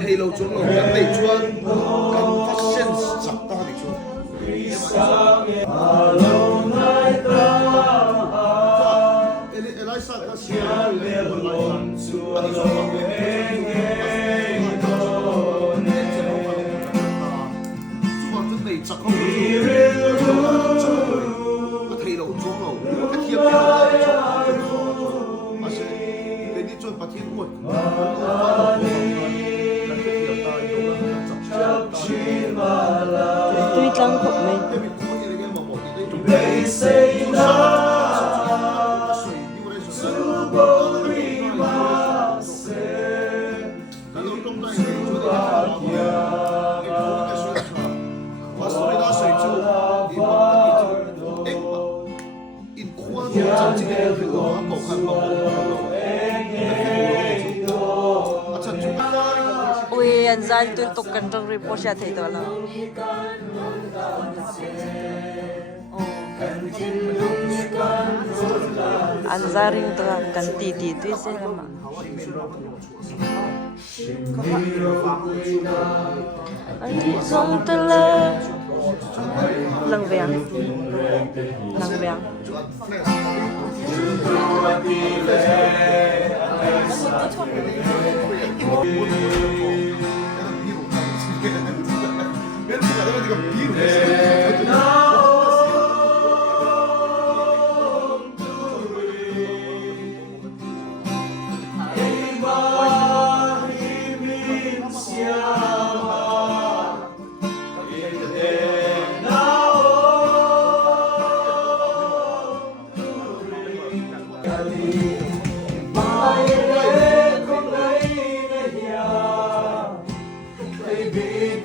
thầy lâu chỗ lâu các thầy chuan cần phát sinh sắp ta đi chuan Elisa ka siya chắc không có thầy đầu chỗ nào cái thiệp này mà sẽ cái đi cho bát thiên quân Tuy trăng khổ mình ui anh ra tôi tục cần trong report sẽ thấy tôi là anh ra riêng tôi cần tì tôi sẽ làm mà anh đi trong tôi là lần vẹn Baby,